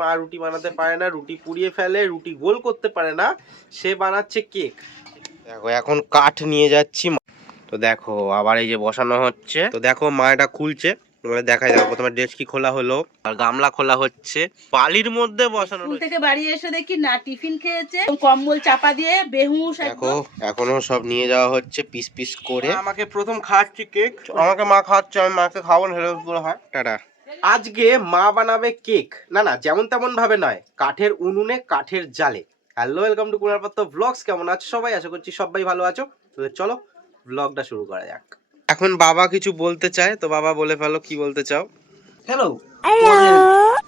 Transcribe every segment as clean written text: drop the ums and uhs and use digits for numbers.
মা রুটি বানাতে পারে না, রুটি পুড়িয়ে ফেলে, রুটি গোল করতে পারে না, সে বানাচ্ছে কেক। দেখো এখন কাঠ নিয়ে যাচ্ছি, তো দেখো আবার এই যে বসানো হচ্ছে। তো দেখো মা এটা খুলছে, দেখাই দাও। প্রথমে ডেস্কি খোলা হলো, আর গামলা খোলা হচ্ছে, বালির মধ্যে বসানো। স্কুল থেকে বাড়ি এসে দেখি না টিফিন খেয়েছে, কম্বল চাপা দিয়ে বেহুশ। দেখো এখনো সব নিয়ে যাওয়া হচ্ছে পিস পিস করে। আমাকে প্রথম খাচ্ছি কেক, আমাকে মা খাওয়াচ্ছে, আমি মাকে খাওয়াবো, হেলে হয়। টাটা। আজকে মা বানাবে কেক, না না যেমন তেমন ভাবে নয়, কাঠের উনুনে কাঠের জালে। হ্যালো, ওয়েলকাম টু কুনাল পাত্র ব্লগস। কেমন আছো সবাই? আশা করছি সবাই ভালো আছো। চলো ব্লগটা শুরু করা যাক। এখন বাবা কিছু বলতে চায়, তো বাবা বলে ফেলো, কি বলতে চাও? হ্যালো,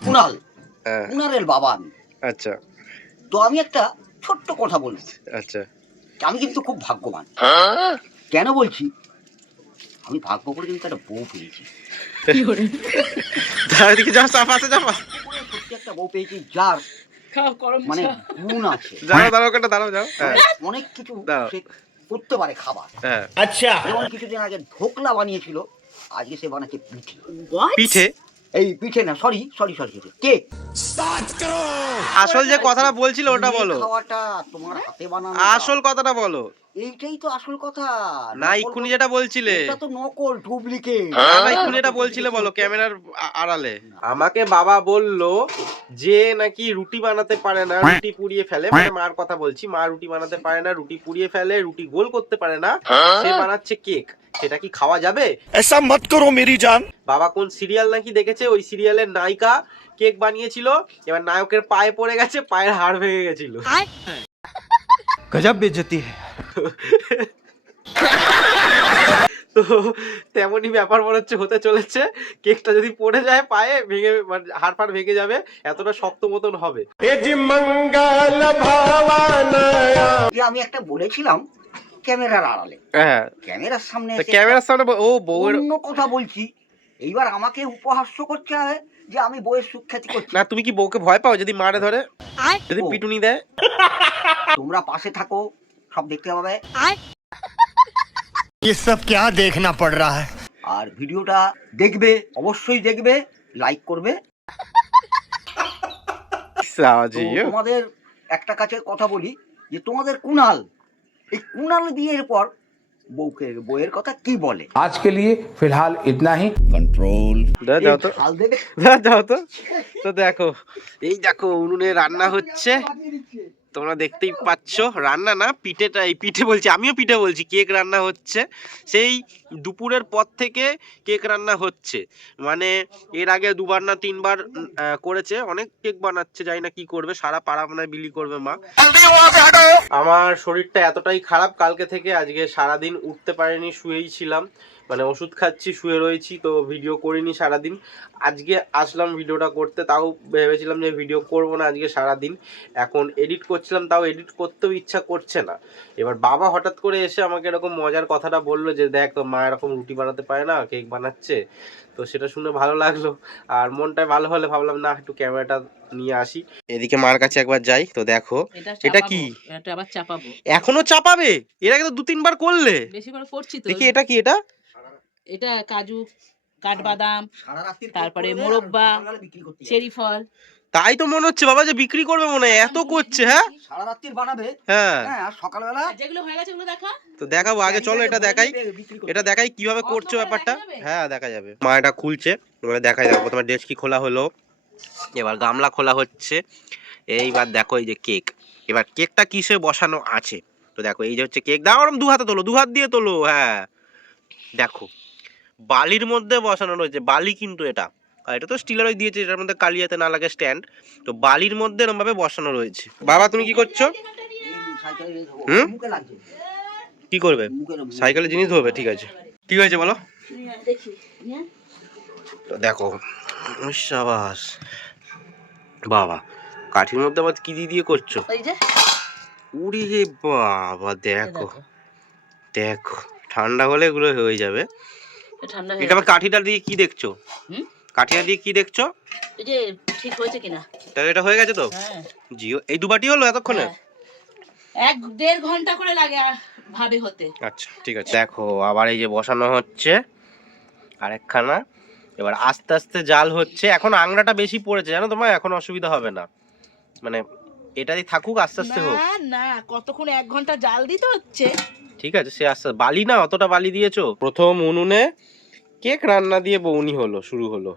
কুনাল, কুনালের বাবা আমি। আচ্ছা, তো আমি একটা ছোট্ট কথা বলবো। আচ্ছা, আমি কিন্তু খুব ভাগ্যবান। কেন বলছি? আমি ভাগ্য করে কিন্তু একটা বউ পেয়েছি। সত্যি একটা বউ পেয়েছি যার মানে গুণ আছে, অনেক কিছু সে করতে পারে খাবার। আচ্ছা, যেমন কিছুদিন আগে ধোকলা বানিয়েছিল, আজকে সে বানাচ্ছে পিঠে। পিঠে? এই পিঠে না, সরি সরি সরি কেক। আসল যে কথাটা বলছিল ওটা বলো। খাওয়াটা তোমার হাতে বানানো, আসল কথাটা বলো। এইটাই তো আসল কথা। না এক্ষুনি যেটা বলছিলে, এটা তো নকল, ডুপ্লিকেট। না এক্ষুনি যেটা বলছিলে বলো, ক্যামেরার আড়ালে। আমাকে বাবা বললো যে নাকি রুটি বানাতে পারে না, রুটি পুড়িয়ে ফেলে, মানে মার কথা বলছি, মা রুটি বানাতে পারে না, রুটি পুড়িয়ে ফেলে, রুটি গোল করতে পারে না, সে বানাচ্ছে কেক। সেটা কি খাওয়া যাবে? ऐसा मत करो मेरी जान। বাবা কোন সিরিয়াল নাকি দেখেছে, ওই সিরিয়ালের নায়িকা কেক বানিয়েছিল, এবার নায়কের পায়ে পড়ে গেছে, পায়ের হাড় ভেঙে গেছিল। गजब बेइज्जती है। তো তেমনই ব্যাপার মনে হচ্ছে হতে চলেছে। কেকটা যদি পড়ে যায় পায়ে, ভেঙে মানে হাড় ফাড় ভেঙে যাবে, এতটা শক্ত মতন হবে। আমি একটা বলেছিলাম ক্যামেরার আড়ালে, হ্যাঁ ক্যামেরার সামনে ক্যামেরার সামনে ও বউয়ের অন্য কথা বলছি। এইবার আমাকে উপহাস্য করতে হবে যে আমি বউয়ের সুখ্যাতি করছি। না, তুমি কি বউকে ভয় পাও যদি মারে ধরে, যদি পিটুনি দেয়? তোমরা পাশে থাকো, সব দেখতে হবে। ये सब क्या देखना पड़ रहा है। আর ভিডিওটা দেখবে, অবশ্যই দেখবে, লাইক করবে। তো তোমাদের একটা কাছে কথা বলি যে তোমাদের কুনাল, এই কুনাল বিয়ের পর বউয়ের কথা কি বলে? आज के लिए फिलहाल इतना ही। कंट्रोल। যাও তো, যাও তো। তো দেখো, এই দেখো উনুনে রান্না হচ্ছে, তোমরা দেখতেই পাচ্ছ। রান্না না, পিঠেটা, এই পিঠে বলছি, আমিও পিঠে বলছি, কেক রান্না হচ্ছে। সেই দুপুরের পর থেকে কেক রান্না হচ্ছে, মানে এর আগে দুবার না তিনবার করেছে। অনেক কেক বানাচ্ছে, জানি না কি করবে, সারা পাড়া মনে বিলি করবে মা। আমার শরীরটা এতটাই খারাপ, কালকে থেকে আজকে সারাদিন উঠতে পারিনি, শুয়েই ছিলাম, মানে ওষুধ খাচ্ছি, শুয়ে রয়েছি, তো ভিডিও করিনি সারাদিন। আজকে আসলাম ভিডিওটা করতে, তাও ভেবেছিলাম যে ভিডিও করব না আজকে সারাদিন। এখন এডিট করছিলাম, তাও এডিট করতেও ইচ্ছা করছে না। এবার বাবা হঠাৎ করে এসে আমাকে এরকম মজার কথাটা বললো যে দেখ তোর মা এরকম রুটি বানাতে পারে না, কেক বানাচ্ছে। তো সেটা শুনে ভালো লাগলো, আর মনটাই ভালো হলে ভাবলাম না একটু ক্যামেরাটা নিয়ে আসি। এদিকে মার কাছে একবার যাই। তো দেখো এটা কি, এটা আবার চাপাবো। এখনো চাপাবে? এর আগে তো 2-3 বার করলে। বেশি করে করছি তো। দেখি এটা কি, এটা এটা কাজু, কাঠবাদাম, তারপরে মোরব্বা, চেরি ফল। তাই তো মনে হচ্ছে বাবা যে বিক্রি করবে মনে হয়, এত করছে। হ্যাঁ সারা রাত্রির বানাবে। হ্যাঁ, আর সকালবেলা যেগুলো হয়ে গেছে ওগুলো দেখা। তো দেখাবো, আগে চলো এটা দেখাই, এটা দেখাই কিভাবে করছো ব্যাপারটা। হ্যাঁ দেখা যাবে। মা এটা খুলছে, এবার দেখাই দাও। প্রথমে ডেস্কি খোলা হলো, এবার গামলা খোলা হচ্ছে, এইবার দেখো এই যে কেক। এবার কেকটা কিসে বসানো আছে, তো দেখো এই যে হচ্ছে কেক। দাও ওরম দু হাতে তোলো, দু হাত দিয়ে তোলো। হ্যাঁ দেখো বালির মধ্যে বসানো রয়েছে, বালি কিন্তু এটা, আর এটা তো স্টিলের ওই দিয়েছে, এটার মধ্যে কালিয়াতে না লাগে স্ট্যান্ড। তো বালির মধ্যে এরকম ভাবে বসানো রয়েছে। বাবা তুমি কি করছো? কি করবে? সাইকেলের জিনিস ধরবে? ঠিক আছে, কি হয়েছে বলো। তো দেখো সাবাস বাবা, কাঠির মধ্যে আবার কি দিয়ে করছো? উড়ি রে বাবা, দেখো দেখো, ঠান্ডা হলে এগুলো হয়ে যাবে। এটা আবার কাঠিটা দিয়ে কি দেখছো? কাঠিটা দিয়ে কি দেখছো? এই যে ঠিক হয়েছে কিনা। এটা হয়ে গেছে তো? হ্যাঁ। জিও এই দুবাটি হলো এতক্ষণে? 1-1.5 ঘন্টা করে লাগে ভাবে হতে। আচ্ছা ঠিক আছে। দেখো আবার এই যে বসানো হচ্ছে আরেকখানা, এবার আস্তে আস্তে জাল হচ্ছে। এখন আংড়াটা বেশি পড়েছে জানো তোমার, এখন অসুবিধা হবে না, মানে এটাই থাকুক, আস্তে আস্তে হোক। না না, কতক্ষণ 1 ঘন্টা জাল দিতে হচ্ছে। ঠিক আছে, সে আস্তে, বালি না অতটা বালি দিয়েছো। প্রথম উনুনে কেক রান্না দিয়ে বউনি হলো, শুরু হলো।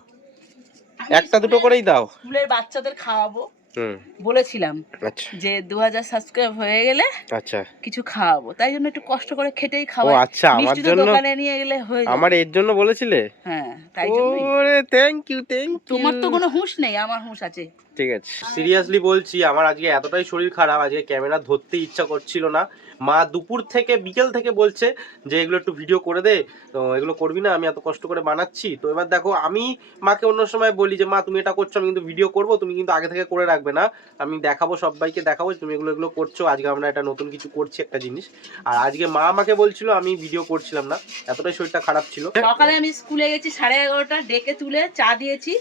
একটা দুটো করেই দাও, স্কুলের বাচ্চাদের খাওয়াবো হুম বলেছিলাম। আচ্ছা যে 2000 সাবস্ক্রাইব হয়ে গেলে আচ্ছা কিছু খাওয়াবো, তাই জন্য একটু কষ্ট করে খেটেই ও খাওয়াই। আচ্ছা, আমার মিষ্টি তো জন্য, দোকানে নিয়ে গেলে হয়ে যাবে। আমার এর জন্য বলেছিলে? হ্যাঁ, তাই জন্যই। ওরে থ্যাংক ইউ থ্যাংক ইউ। তোমার তো কোনো হুঁশ নেই, আমার হুঁশ আছে। ঠিক আছে, সিরিয়াসলি বলছি, আমার আজকে এতটাই শরীর খারাপ, আজকে ক্যামেরা ধরতে ইচ্ছা করছিল না। মা দুপুর থেকে বিকেল থেকে বলছে যে এগুলো একটু ভিডিও করে দে, তো এগুলো করবি না, আমি এত কষ্ট করে বানাচ্ছি। তো এবার দেখো, আমি মাকে অন্য সময় বলি যে মা তুমি এটা করছো, আমি কিন্তু ভিডিও করবো, তুমি কিন্তু আগে থেকে করে রাখবে না, আমি দেখাবো, সবাইকে দেখাবো তুমি এগুলো এগুলো করছো। আজকে আমরা এটা নতুন কিছু করছি, একটা জিনিস। আর আজকে মা আমাকে বলছিল, আমি ভিডিও করছিলাম না, এতটাই শরীরটা খারাপ ছিল। সকালে আমি স্কুলে গেছি 11:30, ডেকে তুলে চা দিয়েছি,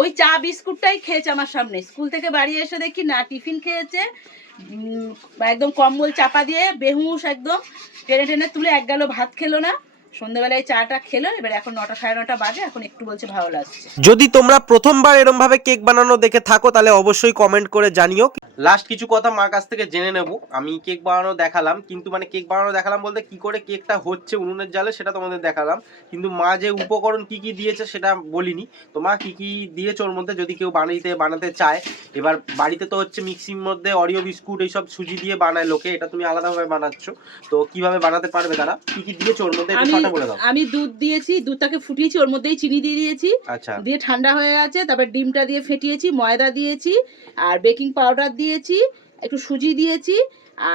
ওই চা বিস্কুটটাই খেয়েছে আমার সামনে। স্কুল থেকে বাড়ি এসে দেখি না টিফিন খেয়েছে, একদম কম্বল চাপা দিয়ে বেহুশ একদম টেনে টেনে তুলে 1 গালো ভাত খেলো না। সন্ধ্যাবেলায় চাটা খেলো, এবার এখন 9টা 9:30 বাজে, এখন একটু বলছে ভালো লাগছে। যদি তোমরা প্রথমবার এরম ভাবে কেক বানানো দেখে থাকো তাহলে অবশ্যই কমেন্ট করে জানিও। লাস্ট কিছু কথা মার কাছ থেকে জেনে নেব। আমি কেক বানানো দেখালাম, কিন্তু মানে কেক বানানো দেখালাম বলতে কি করে কেকটা হচ্ছে উনুনের জালে সেটা তোমাদের দেখালাম, কিন্তু মা যে উপকরণ কি কি দিয়েছে সেটা বলিনি। তো মা কি কি দিয়েছে ওর মধ্যে, যদি কেউ বানাতে চায়। এবার বাড়িতে তো হচ্ছে মিক্সির মধ্যে অরিও বিস্কুট এইসব সুজি দিয়ে বানায় লোকে, এটা তুমি আলাদাভাবে বানাচ্ছ, তো কিভাবে বানাতে পারবে তারা, কি কি দিয়েছে ওর মধ্যে একটু শর্টে বলে দাও। আমি দুধ দিয়েছি, দুধটাকে ফুটিয়েছি, ওর মধ্যেই চিনি দিয়ে দিয়েছি, আচ্ছা, দিয়ে ঠান্ডা হয়ে গেছে, তারপর ডিমটা দিয়ে ফেটিয়েছি, ময়দা দিয়েছি, আর বেকিং পাউডার দিয়েছি, একটু সুজি দিয়েছি,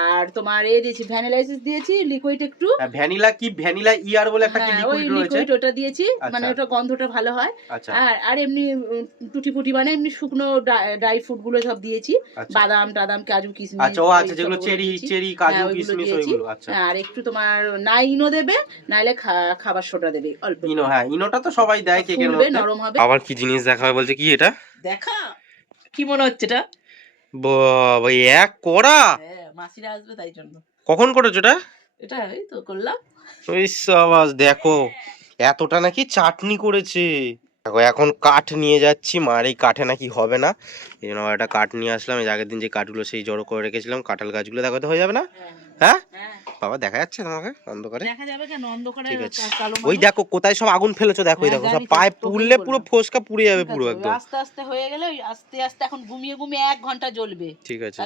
আর তোমার দিয়েছি ভ্যানিলা এসেন্স দিয়েছি, লিকুইড একটু। ভ্যানিলা কি, ভ্যানিলা ইয়ার বলে একটা কি ওই লিকুইড রয়েছে, লিকুইড ওটা দিয়েছি, মানে ওটা গন্ধটা ভালো হয়। আচ্ছা আর এমনি টুটি ফুটি মানে এমনি শুকনো ড্রাই ফ্রুট গুলো সব দিয়েছি, বাদাম টাদাম কাজু কিশমিশ। আচ্ছা ও আচ্ছা, যেগুলো চেরি কাজু কিশমিশ ওইগুলো। আচ্ছা, আর একটু তোমার না ইনো দেবে, নাইলে খাবার সোডা দেবে অল্প। ইনো, হ্যাঁ ইনোটা তো সবাই দেয় কেকের মধ্যে, নরম হবে। আবার কি জিনিস দেখাবে বলছে, কি এটা দেখা কি মনে হচ্ছে এটা? বাবা, এক কড়া! হ্যাঁ, মাসিরা আসবে তাই জন্য। কখন করেছো এটা? এটা এই তো করলাম। ওই সাবাস, দেখো এতটা নাকি চাটনি করেছে। দেখো এখন কাঠ নিয়ে যাচ্ছি, মার এই কাঠে নাকি হবে না, এই জন্য একটা কাঠ নিয়ে আসলাম। এই আগের দিন যে কাঠগুলো সেই জড়ো করে রেখেছিলাম, কাঁঠাল গাছগুলো, দেখো তো হয়ে যাবে না? হ্যাঁ বাবা, দেখা যাচ্ছে তোমাকে অন্ধকারে? দেখা যাবে কেন অন্ধকারে? ঠিক আছে, ওই দেখো কোথায় সব আগুন ফেলেছো, দেখো এই দেখো সব পায়ে পুড়লে পুরো ফোসকা পুড়ে যাবে পুরো একদম। আস্তে আস্তে হয়ে গেলে ওই আস্তে আস্তে এখন ঘুমিয়ে ঘুমিয়ে 1 ঘন্টা জ্বলবে। ঠিক আছে,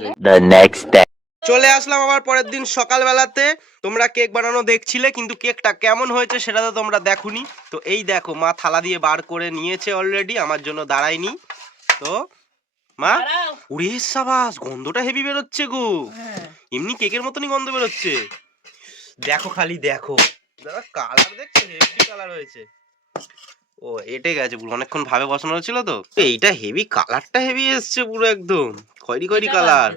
চলে আসলাম আবার পরের দিন সকালবেলাতে। তোমরা কেক বানানো দেখছিলে, কিন্তু কেকটা কেমন হয়েছে সেটা তো তোমরা দেখোনি। তো এই দেখো মা থালা দিয়ে বার করে নিয়েছে অলরেডি, আমার জন্য দাঁড়ায়নি। তো মা, উড়ে সাবাস, গন্ধটা হেভি বেরোচ্ছে গো, এমনি কেকের মতনই গন্ধ বেরোচ্ছে। দেখো খালি দেখো, দাদা কালার দেখছো, হেভি কালার হয়েছে। ও এটে গেছে পুরো, অনেকক্ষণ ভাবে বসানো ছিল তো। এইটা হেভি, কালারটা হেভি এসছে পুরো একদম খয়েরি খয়েরি কালার।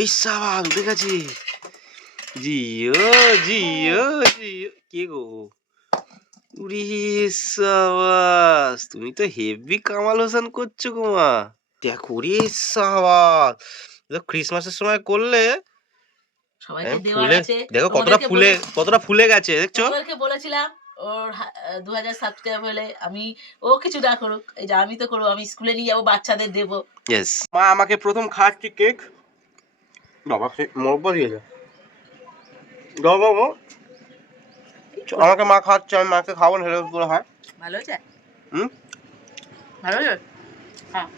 এই সাবাস, উঠে গেছে। জিও জিও জিও, কে গো? উরে সাবাস, তুমি তো হেভি কামাল হোসেন করছো গো মা। দেখো রে সাবাস, ক্রিসমাসের সময় করলে সবাইকে দেওয়ার আছে। দেখো কতটা ফুলে গেছে, দেখছো? ওদেরকে বলেছিলাম ওর 2000 সাবস্ক্রাইব হলে আমি, ও কিছু না করুক, এই যে আমি তো করবো, আমি স্কুলে নিয়ে যাবো, বাচ্চাদের দেবো। ইয়েস, মা আমাকে প্রথম খাওয়াচ্ছি কেক। বাবা সে মরব্বা দিয়েছে, বাবা আমাকে মা খাওয়াচ্ছে, আমি মাকে খাবো না, হেলে পুরো হয়। ভালো হয়েছে? ভালো হয়েছে? হ্যাঁ,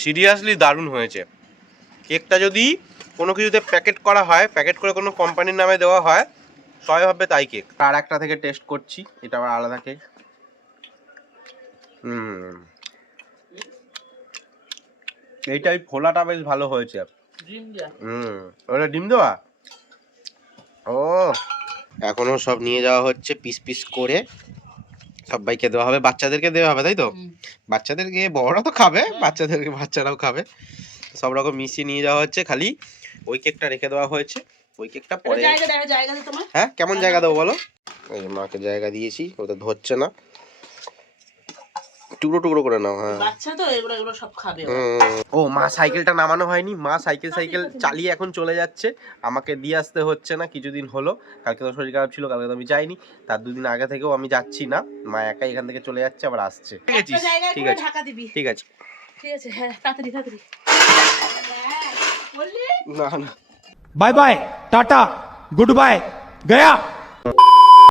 সিরিয়াসলি দারুণ হয়েছে। কেকটা যদি কোনো কিছুতে প্যাকেট করা হয়, প্যাকেট করে কোনো কোম্পানির নামে দেওয়া হয়, সবাই ভাববে তাই কেক। আর একটা থেকে টেস্ট করছি, এটা আবার আলাদা কেক। এইটাই ফোলাটা বেশ ভালো হয়েছে। ওটা ডিম দেওয়া। ও এখনো সব নিয়ে যাওয়া হচ্ছে পিস পিস করে, সবাইকে দেওয়া হবে, বাচ্চাদেরকে দেওয়া হবে, তাই তো? বাচ্চাদেরকে, বড়রা তো খাবে, বাচ্চাদেরকে বাচ্চারাও খাবে, সব রকম মিশিয়ে নিয়ে যাওয়া হচ্ছে। খালি ওই কেকটা রেখে দেওয়া হয়েছে, ওই কেকটা পরে। হ্যাঁ, কেমন জায়গা দেবো বলো? এই মাকে জায়গা দিয়েছি, ও তো ধরছে না। টুকরো টুকরো করে নাও। হ্যাঁ বাচ্চা তো এগুলো সব খাবে। ও মা সাইকেলটা নামানো হয়নি, মা সাইকেল চালিয়ে এখন চলে যাচ্ছে, আমাকে দিয়ে আসতে হচ্ছে না কিছুদিন হলো। কালকে তো শরীর খারাপ ছিল, কালকে তো আমি যাইনি, তার 2 দিন আগে থেকেও আমি যাচ্ছি না, মা একাই এখান থেকে চলে যাচ্ছে আবার আসছে। ঠিক আছে ঠিক আছে ঢাকা দিবি। ঠিক আছে ঠিক আছে, হ্যাঁ তাড়াতাড়ি তাড়াতাড়ি। না না bye bye tata goodbye गया।